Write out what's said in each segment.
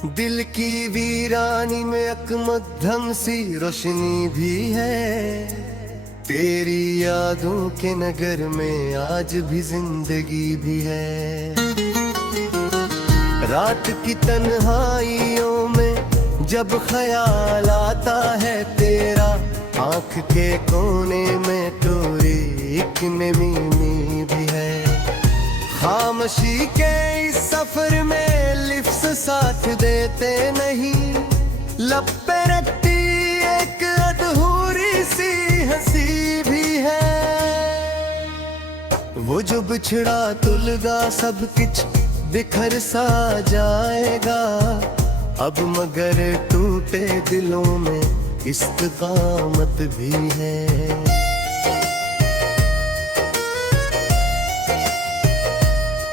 दिल की वीरानी में अकमद्धम सी रोशनी भी है। तेरी यादों के नगर में आज भी जिंदगी भी है। रात की तन्हाइयों में जब ख्याल आता है तेरा, आँख के कोने में तोरी एक नमी भी है। खामोशी के इस सफर में लिफ्ट साथ देते नहीं, लब पे रखती एक अधूरी सी हंसी भी है। वो जो बिछड़ा तुलगा सब कुछ बिखर सा जाएगा अब, मगर टूटे दिलों में इस्तिकामत भी है।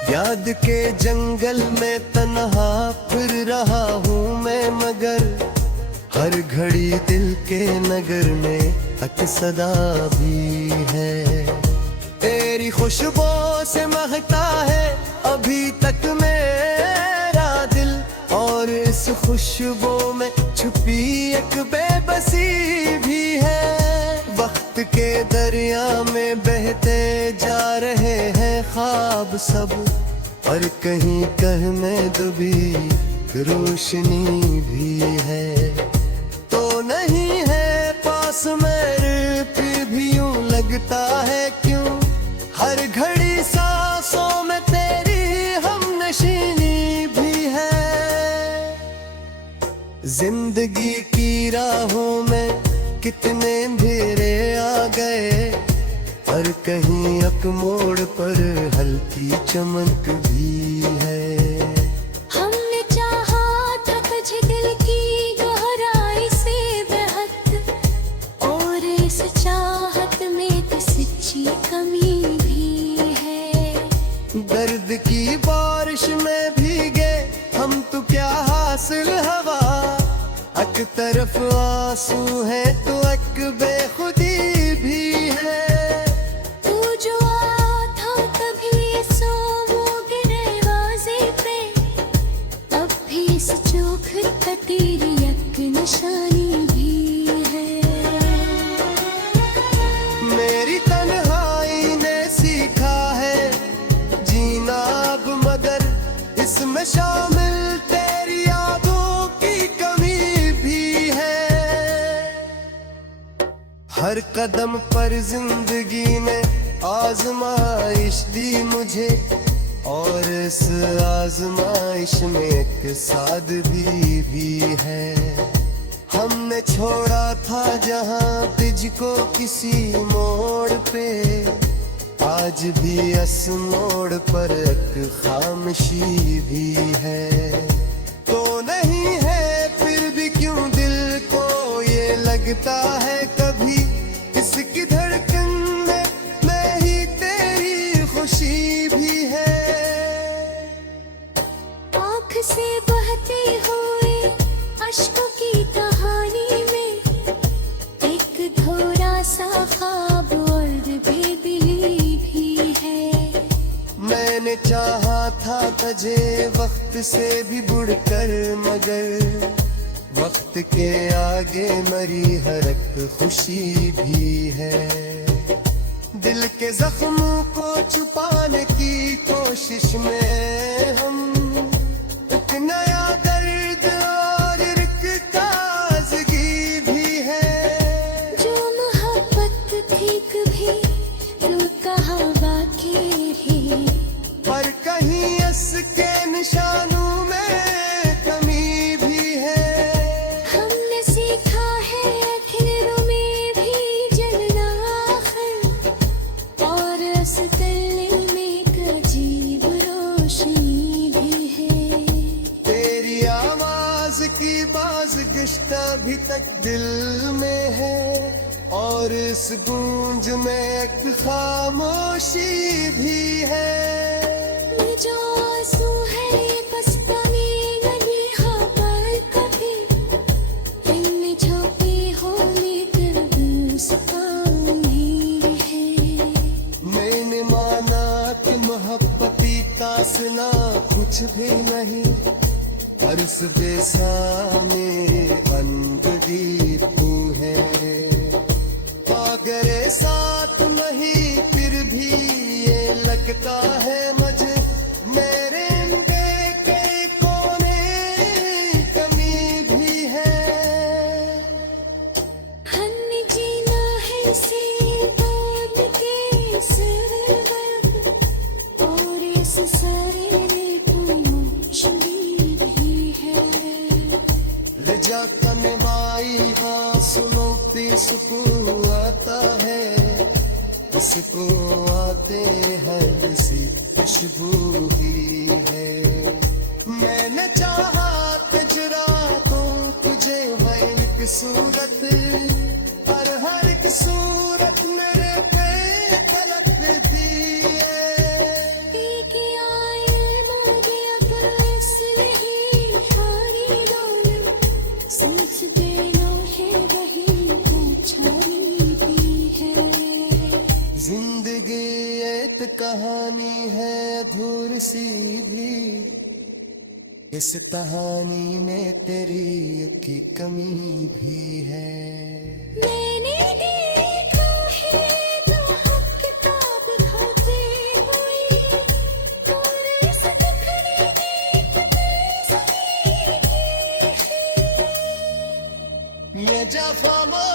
याद के जंगल में तन्हा फिर रहा हूँ मैं, मगर हर घड़ी दिल के नगर में अक्सदा भी है। तेरी खुशबू से महकता है अभी तक मेरा दिल, और इस खुशबू में छुपी एक बेबसी भी है। वक्त के दरिया में बहते जा रहे हैं ख्वाब सब, और कहीं कह में डूबी रोशनी भी है। तो नहीं है पास मेरे फिर भी यूं लगता है क्यों, हर घड़ी सांसों में तेरी हमनशीनी भी है। जिंदगी की राहों में कितने अंधेरे आ गए, और कहीं एक मोड़ पर हल्की चमक भी है। हमने चाहा था तुझे दिल की गहराई से बेहद, और इस चाहत में तो सच्ची कमी भी है। दर्द की बारिश में भीगे हम तो क्या हासिल हवा, एक तरफ आंसू है तो एक बेखुदी भी है। तेरी एक निशानी भी है। मेरी तन्हाई ने सीखा है जीना अब, मगर इसमें शामिल तेरी यादों की कमी भी है। हर कदम पर जिंदगी ने आजमाइश दी मुझे, और इस आजमाइश में एक सादगी भी है। हमने छोड़ा था जहां तुझको किसी मोड़ पे, आज भी इस मोड़ पर एक खामोशी भी है। तो नहीं है फिर भी क्यों दिल को ये लगता है कभी, इसकी धड़कन में मैं ही तेरी खुशी भी है। से बहते हुए अश्कों की कहानी में एक थोड़ा सा ख्वाब और बेदिली भी है। मैंने चाहा था तुझे वक्त से भी बढ़कर, मगर वक्त के आगे मरी हर एक खुशी भी है। दिल के जख्मों को छुपाने की कोशिश में हम नया दर्द और एक ताजगी भी है। जो मोहब्बत थी कभी तो कहाँ बाकी रही, पर कहीं इसके निशानों में कमी भी है। हमने सीखा है आखिरों में भी जलना आखिर, और इस दिल में एक अजीब रोशनी भी है। की बाज गिश्ता भी तक दिल में है, और इस गूंज में एक खामोशी भी है। जो आंसू है बस पानी नहीं खबर कभी, इनमें छुपी होने कर सुपानी है। मैंने माना कि मोहब्बती तासना कुछ भी नहीं, अर्ज़ बेसामे बंदगी तू है। अगर साथ नहीं फिर भी ये लगता है मुझे मेरे बेके कोने कमी भी है। हमने जीना है इसे दौड़ के सरवत, और इस सारे में कोई मुश्किल भी है। ले जा कने माई हाँ सुनो इसको आता है, इसको आते हैं इसी खुशबू ही है। मैंने चाहा तुझरा तो तुझे है एक सूरत, और हर एक सूरत मेरे पे पलटती है। एक आए मारे अगर इसलिए हारी रोया, सोच देना है वही पूछनी भी है। जिंदगी एक कहानी है अधूरी सी भी, इस कहानी में तेरी की कमी भी है। मैंने देखा है तो हम किताब खाते हुए, और इस दुखड़े की तस्वीर की ये जफामा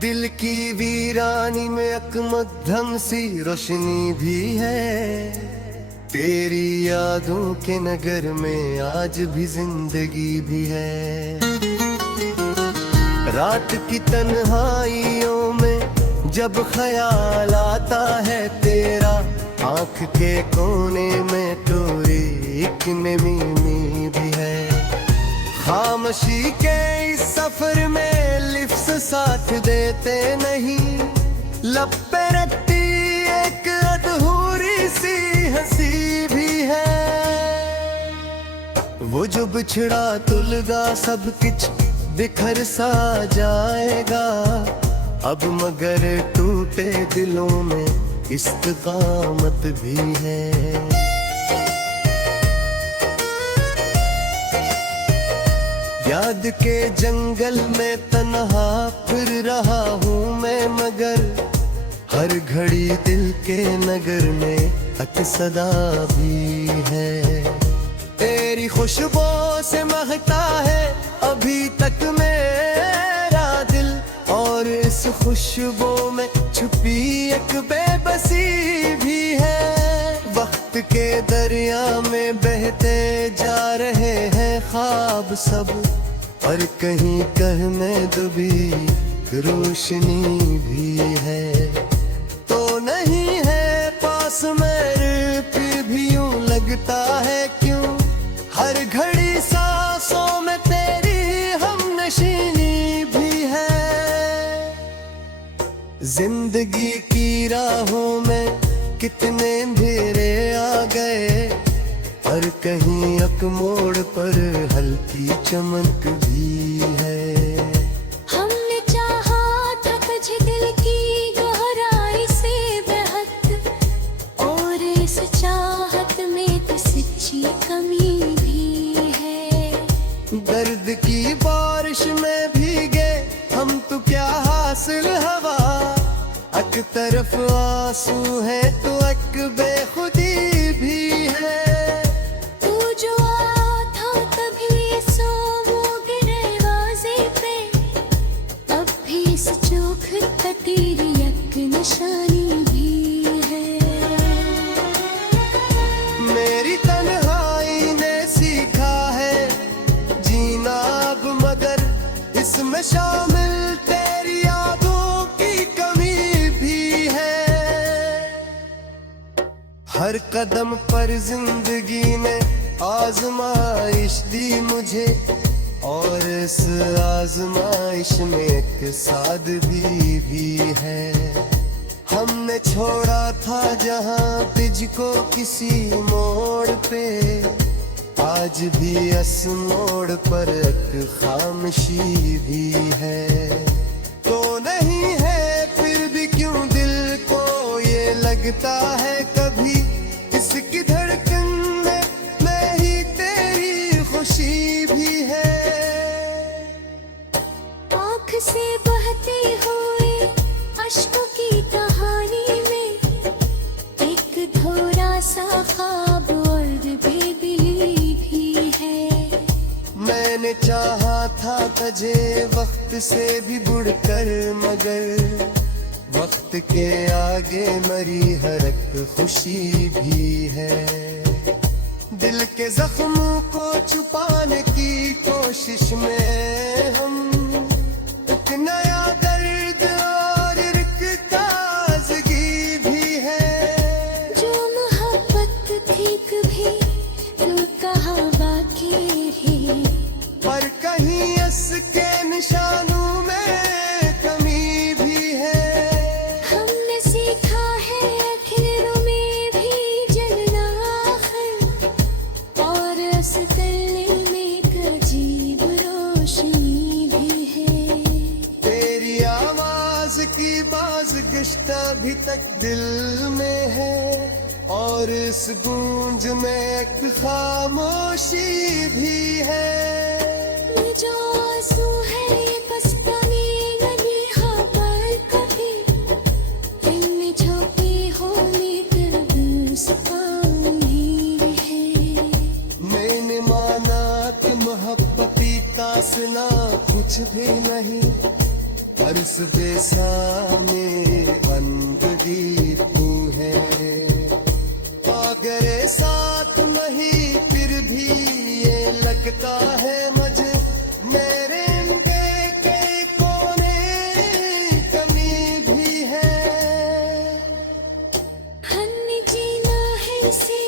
दिल की वीरानी में एक मध्यम सी रोशनी भी है। तेरी यादों के नगर में आज भी जिंदगी भी है। रात की तन्हाइयों में जब ख्याल आता है तेरा, आंख के कोने में तोरी एक नमी भी है। खामोशी के इस सफर में लिफ्स साथ देते नहीं, लब पे रखती एक अधूरी सी हंसी भी है। वो जो बिछड़ा तुलगा सब कुछ बिखर सा जाएगा अब, मगर टूटे दिलों में इस्तिकामत भी है। याद के जंगल में तन्हा फिर रहा हूँ मैं, मगर हर घड़ी दिल के नगर में अक्सदा भी है। तेरी खुशबू से महकता है अभी तक मेरा दिल, और इस खुशबू में छुपी एक बेबसी भी है। वक्त के दरिया में बहते जा रहे हैं ख्वाब सब, और कहीं कहीं में डूबी रोशनी भी है। तो नहीं है पास मेरे फिर भी यूं लगता है क्यों, हर घड़ी सांसों में तेरी हमनशीनी भी है। जिंदगी की राहों में कितने अंधेरे आ गए, और कहीं एक मोड़ पर हल्की चमक भी है। हमने चाहा था तुझे दिल की गहराई से बेहद, और इस चाहत में तो सच्ची कमी भी है। दर्द की बारिश में भीगे हम तो क्या हासिल हवा, एक तरफ आंसू है तो एक बेखुदी भी है। तू जो आया था तभी में शामिल तेरी यादों की कमी भी है। हर कदम पर जिंदगी ने आजमाइश दी मुझे, और इस आजमाइश में एक सादगी भी है। हमने छोड़ा था जहां तुझको किसी मोड़ पे, आज भी इस मोड़ पर एक खामोशी भी है। तो नहीं है फिर भी क्यों दिल को ये लगता है कभी, इसकी धड़कन में मैं ही तेरी खुशी भी है। आँख से बहते हुए अश्कों की कहानी में एक धोरा सा ख्वाब और बेदिली भी है। मैंने चाहा था तुझे वक्त से भी बढ़कर, मगर वक्त के आगे मरी हर एक खुशी भी है। दिल के जख्मों को छुपाने की कोशिश में हम एक नया दर्द और एक ताजगी भी है। जो मोहब्बत थी कभी तो कहाँ बाकी है, पर कहीं इसके निशानों में कमी भी है। हमने सीखा है अखिरों में भी जलना है, और इस गले में एक अजीब रोशनी भी है। तेरी आवाज की बाज़गश्त अभी तक दिल में है, और इस गूंज में एक खामोशी भी है। ये जो आंसू है ये पछताने लगी खबर कभी, इनमें छुपी होने कर सुपानी है। मैंने माना कि मोहब्बती तासना कुछ भी नहीं, पर इस बेसाने बंदगी तू है। अगर साथ नहीं फिर भी ये लगता है मुझे, मेरे के कोने कमी भी है। हमने जीना है इसे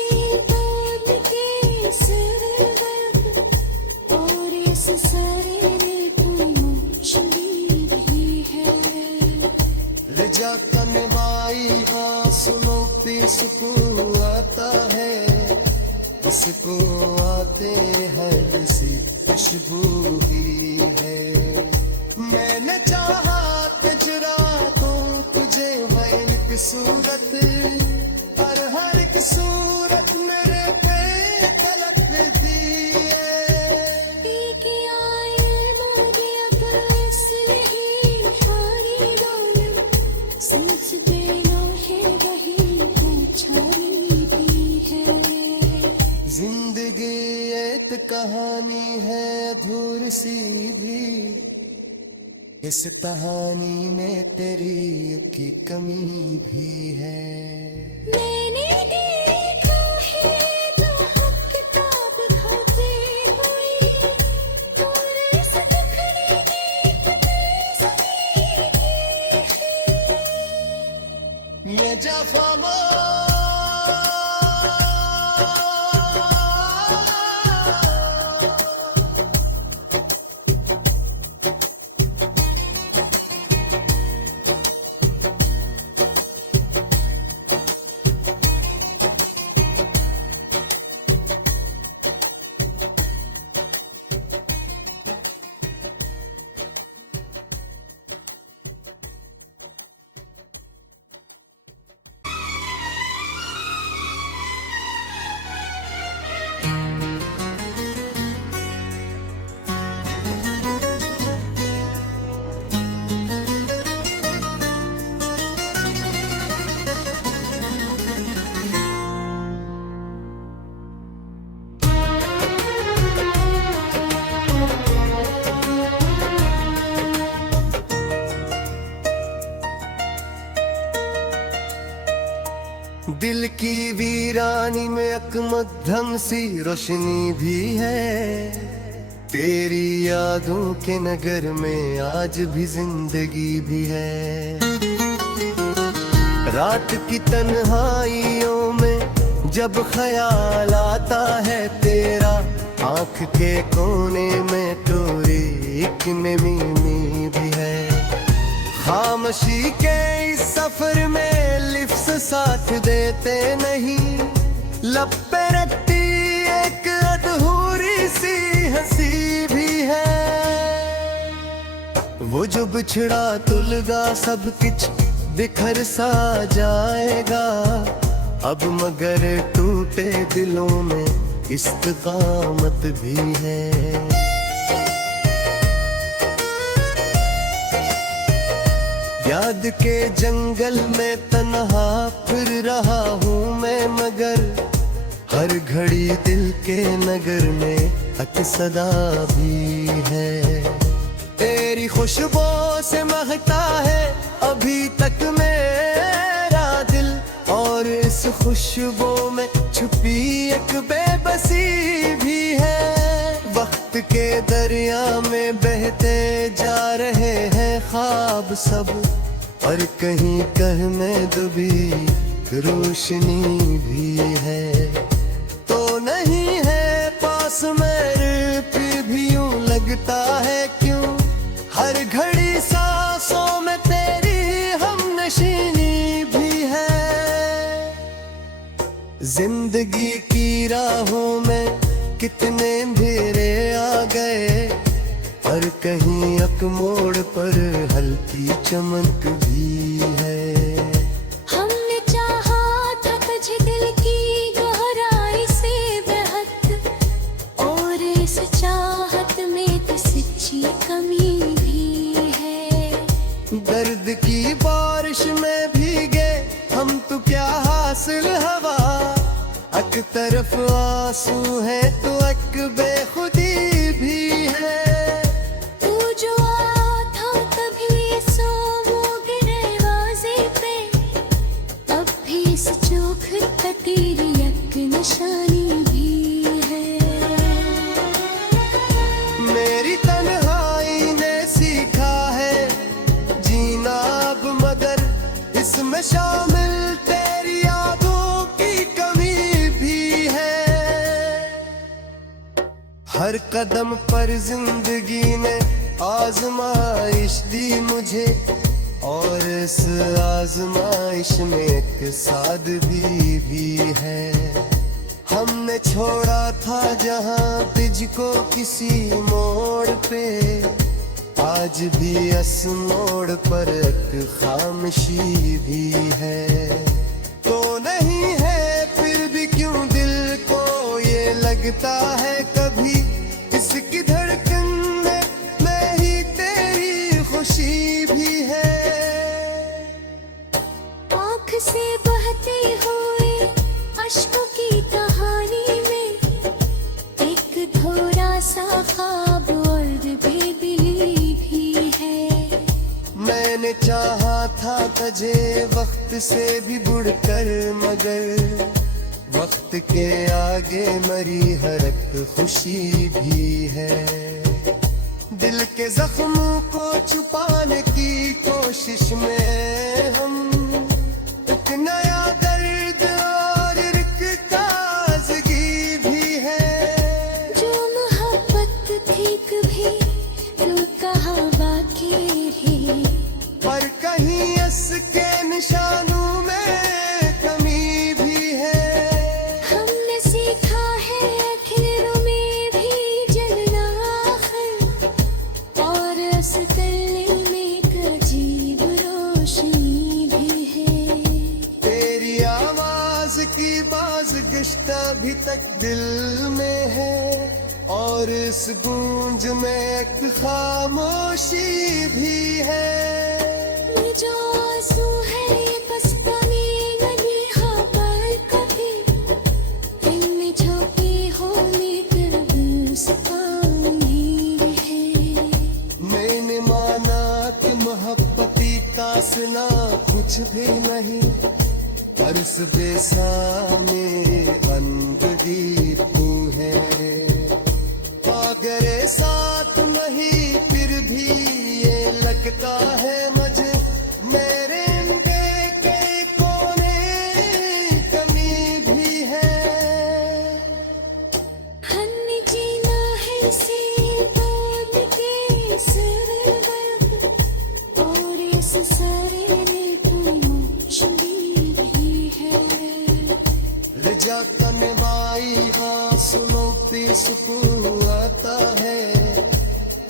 बोल के सरवर, और इस सारे में कोई मुश्किल भी है। रिजा कनवाई आंसुओं पे सुकून आता है, इसको आते हैं इसी खुशबू ही है। मैंने चाहा तुझरा तो तुझे हर एक सूरत, और हर एक सूरत मेरे पे तलक दी है। पी के आए मोरे अब्बास नहीं हारी डोलम, सांस देना है वही पूछानी भी है। जिंदगी एक कहानी है अधूरी सी भी, इस कहानी में तेरी की कमी भी है। मैंने देखा है कहाँ किताब खाते हुए, और इस दुखड़े की तस्वीर ये जफा दिल की वीरानी में एक मध्यम सी रोशनी भी है। तेरी यादों के नगर में आज भी जिंदगी भी है। रात की तन्हाइयों में जब ख्याल आता है तेरा, आँख के कोने में तोरी एक नमी भी है। खामोशी के इस सफर में लिफ्ट साथ देते नहीं, लब पे रखती एक अधूरी सी हंसी भी है। वो जो बिछड़ा तुलगा सब कुछ बिखर सा जाएगा अब, मगर टूटे दिलों में इस्तिकामत भी है। याद के जंगल में तन्हा फिर रहा हूँ मैं, मगर हर घड़ी दिल के नगर में अक्सदा भी है। तेरी खुशबू से महकता है अभी तक मेरा दिल, और इस खुशबू में छुपी एक बेबसी भी है। वक्त के दरिया में बहते जा रहे हैं ख्वाब सब, और कहीं कहीं में डूबी रोशनी भी है। तो नहीं है पास मेरे फिर भी यूं लगता है क्यों, हर घड़ी सांसों में तेरी हमनशीनी भी है। जिंदगी की राहों में कितने अंधेरे आ गए, और कहीं एक मोड़ पर हल्की चमक भी है। हमने चाहा था तुझे दिल की गहराई से बेहद, और इस चाहत में तो सच्ची कमी भी है। दर्द की बारिश में भीगे हम तो क्या हासिल हवा, एक तरफ आंसू है तो एक बेखुदी भी है। तू जो आया था कभी सो वो दरवाजे पे, अब भी इस चौख पे तेरी एक निशानी भी है। मेरी तन्हाई ने सीखा है जीना अब, मगर इसमें शामिल तेरी यादों की कमी भी है। हर कदम पर जिंदगी ने आजमाइश दी मुझे, और इस आजमाइश में एक सादगी भी है। हमने छोड़ा था जहां तुझको किसी मोड़ पे, आज भी इस मोड़ पर एक खामोशी भी है। तो नहीं है फिर भी क्यों दिल को ये लगता है कभी, इसकी धड़कन में मैं ही तेरी खुशी भी है। आँख से बहते हुए अश्कों की कहानी में एक थोड़ा सा ख्वाब और बेदिली भी है। मैंने चाहा था तुझे वक्त से भी बढ़कर, मगर वक्त के आगे मरी हर एक खुशी भी है। दिल के जख्मों को छुपाने की कोशिश में हम एक नया दर्द और एक ताजगी भी है। जो मोहब्बत थी कभी तू कहाँ बाकी रही, पर कहीं इसके निशानों में कमी भी है। हमने सीखा है आखिरों में भी जलना आखिर, और इस गले में एक अजीब रोशनी भी है। तेरी आवाज की बाज़गश्त अभी तक दिल में है, और इस गूंज में एक खामोशी भी है। ये जो आंसू है ये बस्ता में नहीं खबर कभी, इनमें छुपी होने कर पानी है। मैंने माना कि मोहब्बती का सुना कुछ भी नहीं, पर इस बेसामे बंदगी तू है। अगर साथ नहीं लगता है मुझे मेरे अंदर के कोने कमी भी है। हमने जीना है इसे बोल के सरवत, और इस सारे में कोई मुश्किल भी है। लिजा कनवाई हाँ सुनो इसको आता है,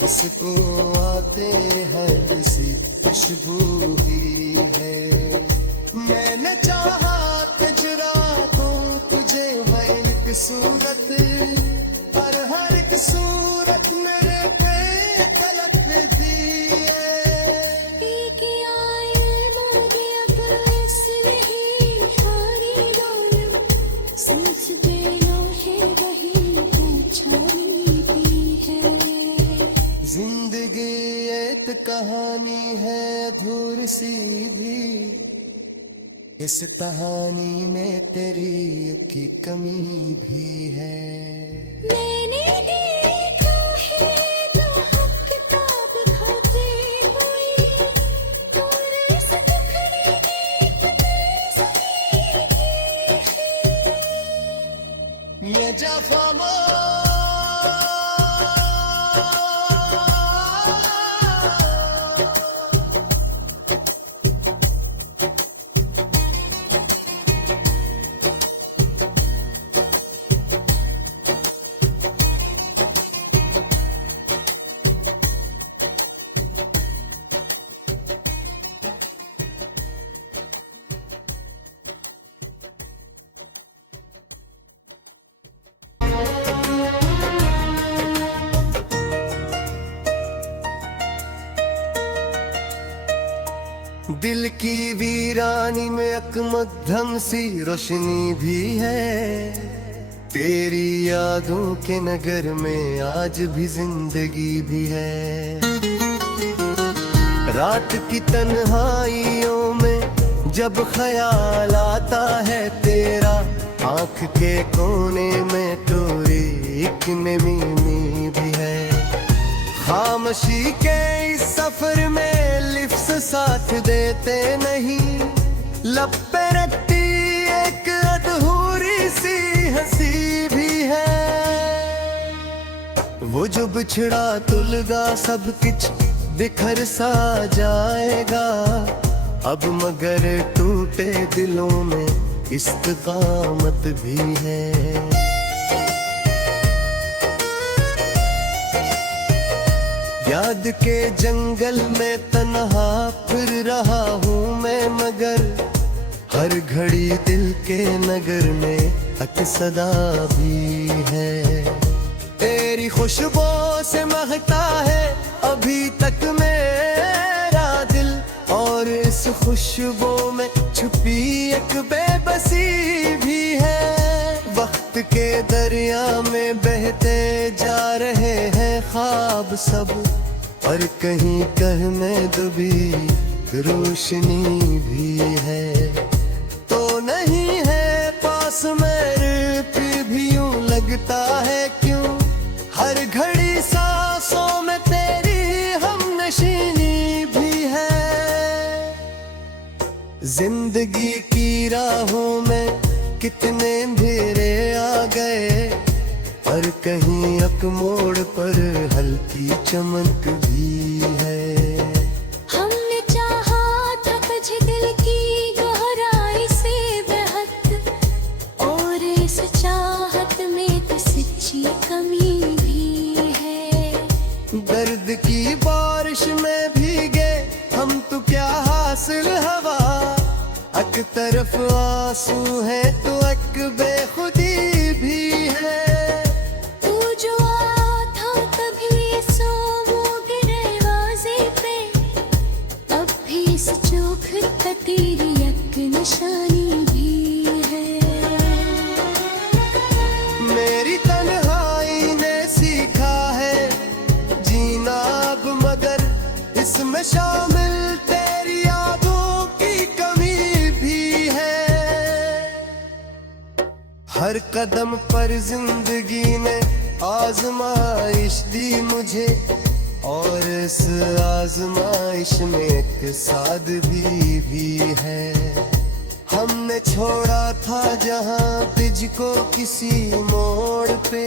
इसको आते हैं किसी खुशबू ही है। मैंने चाहा तजरा तो तुझे है एक सूरत, और हर एक सूरत मेरे पे तलक दी है। पी के आए मारे अगर इस नहीं हारी डोर, सोच के लोहे वही पूछानी भी है। जिंदगी एक कहानी है अधूरी सी भी, इस कहानी में तेरी की कमी भी है। मैंने देखा है तो हम किताब खाते हुए, और इस दुखड़े की ये जफा दिल की वीरानी में अकमद्धम सी रोशनी भी है। तेरी यादों के नगर में आज भी जिंदगी भी है। रात की तन्हाइयों में जब ख्याल आता है तेरा, आंख के कोने में तोरी एक नमी भी है। खामोशी के इस सफर में लिफ्स साथ देते नहीं, लब पे रखती एक अधूरी सी हंसी भी है। वो जो बिछड़ा तुलगा सब कुछ बिखर सा जाएगा अब, मगर टूटे दिलों में इस्तिकामत भी है। याद के जंगल में तन्हा फिर रहा हूँ मैं, मगर हर घड़ी दिल के नगर में अक्सदा भी है। तेरी खुशबू से महकता है अभी तक मेरा दिल, और इस खुशबू में छुपी एक बेबसी भी है। वक्त के दरिया में बहते जा रहे हैं ख्वाब सब, और कहीं कहीं में डूबी रोशनी भी है। तो नहीं है पास मेरे फिर भी यूं लगता है क्यों, हर घड़ी सांसों में तेरी हमनशीनी भी है। जिंदगी की राहों में कितने अंधेरे आ गए, और कहीं एक मोड़ पर हल्की चमक भी है। हमने चाहा था तुझे दिल की गहराई से बेहद, और इस चाहत में तो सच्ची कमी भी है। दर्द की बारिश में भीगे हम तो क्या हासिल हवा, एक तरफ आंसू है तो एक बेखुदी भी है। तू जो आता कभी सो वो दरवाजे पे, अब भी इस चौख पे तेरी एक निशानी भी है। मेरी तन्हाई ने सीखा है जीना अब, मगर इसमें शामिल तेरी यादों की कमी भी है। हर कदम पर जिंदगी ने आजमाइश दी मुझे, और इस आजमाइश में एक सादगी भी है। हमने छोड़ा था जहां तुझको किसी मोड़ पे,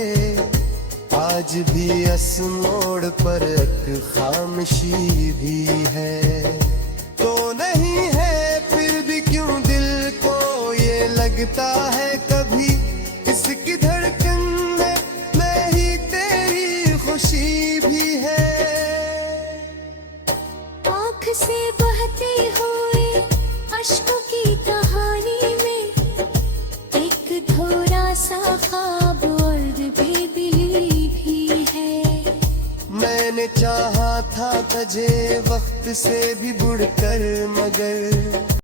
आज भी इस मोड़ पर एक खामोशी भी है। तो नहीं है फिर भी क्यों दिल को ये लगता है कभी, इसकी धड़कन में मैं ही तेरी खुशी भी है। आँख से बहते हुए अश्कों की कहानी में एक थोड़ा सा ख्वाब और बेदिली भी है। मैंने चाहा था तुझे वक्त से भी बढ़कर, मगर